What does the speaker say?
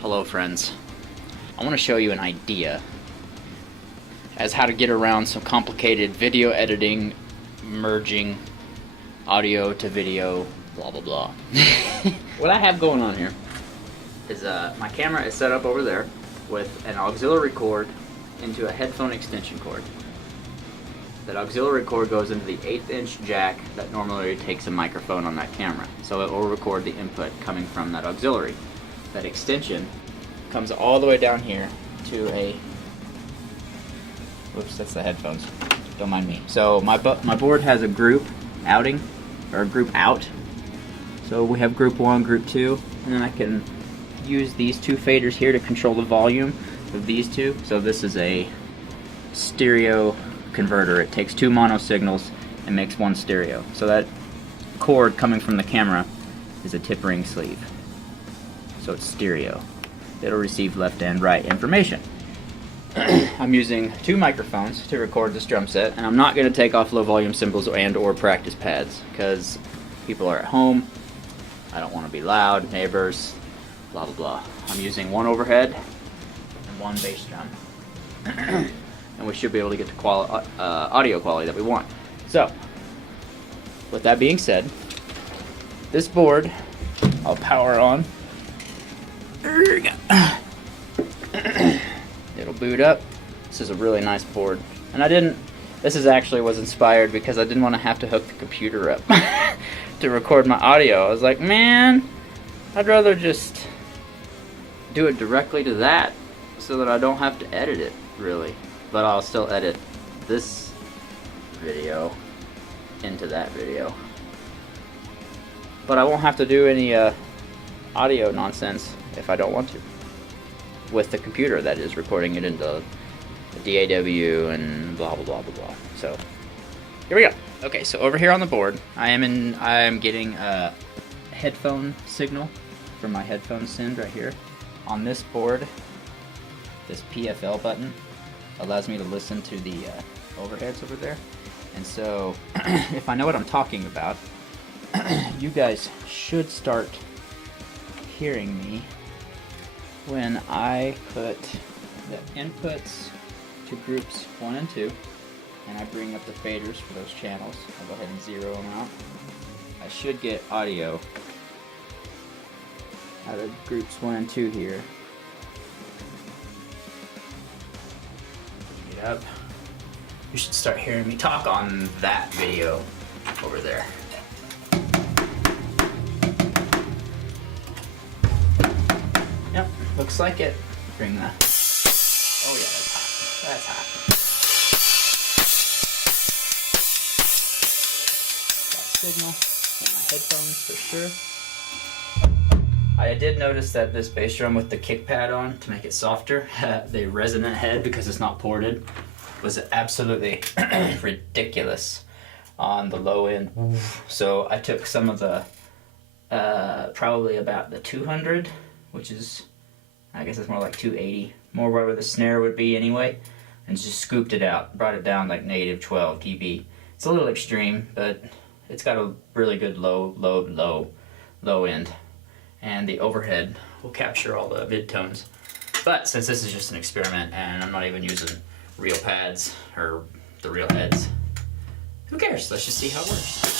Hello friends, I want to show you an idea as how to get around some complicated video editing, merging audio to video, blah blah blah. What I have going on here is my camera is set up over there with an auxiliary cord into a headphone extension cord. That auxiliary cord goes into the 1/8 inch jack that normally takes a microphone on that camera, so it will record the input coming from that auxiliary. That extension comes all the way down here to a, whoops, that's the headphones, don't mind me. So my board has a group outing, or a group out. So we have group 1, group 2, and then I can use these two faders here to control the volume of these two. So this is a stereo converter. It takes 2 mono signals and makes 1 stereo. So that cord coming from the camera is a tip ring sleeve. So it's stereo. It'll receive left and right information. I'm using 2 microphones to record this drum set, and I'm not going to take off low volume cymbals and or practice pads because people are at home. I don't want to be loud, neighbors, blah blah blah. I'm using 1 overhead and 1 bass drum. And we should be able to get the audio quality that we want. So, with that being said, this board I'll power on. It'll boot up. This is a really nice board. And this was inspired because I didn't want to have to hook the computer up to record my audio. I was like, man, I'd rather just do it directly to that so that I don't have to edit it, really. But I'll still edit this video into that video. But I won't have to do any audio nonsense if I don't want to. With the computer that is recording it into the DAW and blah blah blah blah blah. So here we go. Okay, so over here on the board, I am getting a headphone signal from my headphone send right here. On this board, this PFL button allows me to listen to the overheads over there. And so if I know what I'm talking about, you guys should start hearing me when I put the inputs to groups 1 and 2, and I bring up the faders for those channels. I'll go ahead and zero them out. I should get audio out of groups 1 and 2 here. Bring it up. You should start hearing me talk on that video over there. Yep, looks like it. Bring the... Oh yeah, that's hot. That's hot. That signal in my headphones for sure. I did notice that this bass drum with the kick pad on to make it softer, the resonant head, because it's not ported, was absolutely ridiculous on the low end. So I took some of the, probably about the 200, which is, I guess it's more like 280, more where the snare would be anyway, and just scooped it out, brought it down like negative 12 dB. It's a little extreme, but it's got a really good low end, and the overhead will capture all the mid tones. But since this is just an experiment and I'm not even using real pads or the real heads, who cares? Let's just see how it works.